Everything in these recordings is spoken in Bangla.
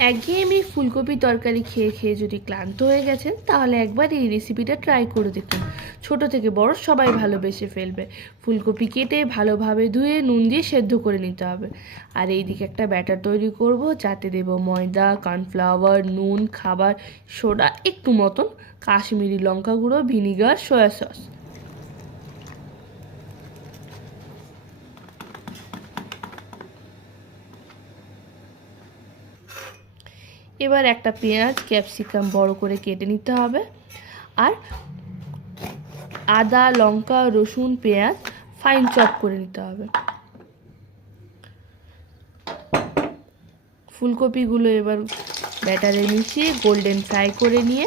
একঘেয়েমি ফুলকপি তরকারি খেয়ে খেয়ে যদি ক্লান্ত হয়ে গেছেন তাহলে একবার এই রেসিপিটা ট্রাই করে দেখুন। ছোট থেকে বড় সবাই ভালোবেসে ফেলবে। ফুলকপি কেটে ভালোভাবে ধুয়ে নুন দিয়ে সেদ্ধ করে নিতে হবে। আর এইদিকে একটা ব্যাটার তৈরি করব, যাতে দেব ময়দা, কর্নফ্লাওয়ার, নুন, খাবার সোডা একটু মতন, কাশ্মীরি লঙ্কা গুঁড়ো, ভিনিগার, সয়া সস। এবার একটা পেঁয়াজ, ক্যাপসিকাম বড় করে কেটে নিতে হবে। আর আদা, লঙ্কা, রসুন, পেঁয়াজ ফাইন চপ করে নিতে হবে। ফুলকপিগুলো এবার ব্যাটারে মিশিয়ে গোল্ডেন ফ্রাই করে নিয়ে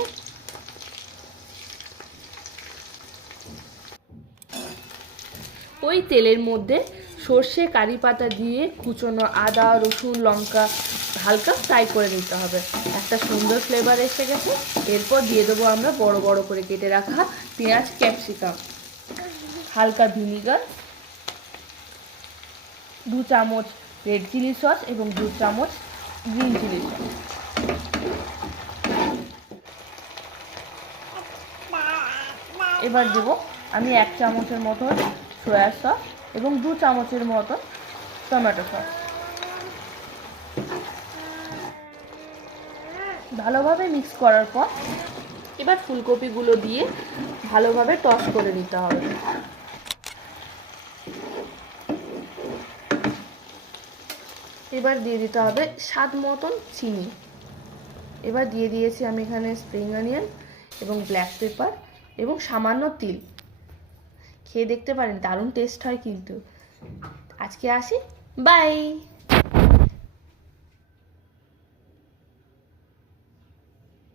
ওই তেলের মধ্যে সর্ষে, কারি পাতা দিয়ে কুচনো আদা, রসুন, লঙ্কা হালকা ফ্রাই করে নিতে হবে। একটা সুন্দর ফ্লেভার এসে গেছে। এরপর দিয়ে দেবো আমরা বড় বড় করে কেটে রাখা পেঁয়াজ, ক্যাপসিকাম, হালকা ভিনিগার, 2 চামচ রেড চিলি সস এবং 2 চামচ গ্রিন চিলি সস। এবার দেবো আমি 1 চামচের মতো সয়া সস এবং 2 চামচের মতো টমেটো সস। ভালোভাবে মিক্স করার পর এবার ফুলকপিগুলো দিয়ে ভালোভাবে টস করে নিতে হবে। এবার দিয়ে দিতে হবে স্বাদ মতন চিনি। এবার দিয়ে দিয়েছি আমি এখানে স্প্রিং অনিয়ন এবং ব্ল্যাক পেপার এবং সামান্য তিল। খেয়ে দেখতে পারেন, দারুণ টেস্ট হয় কিন্তু। আজকে আসি, বাই।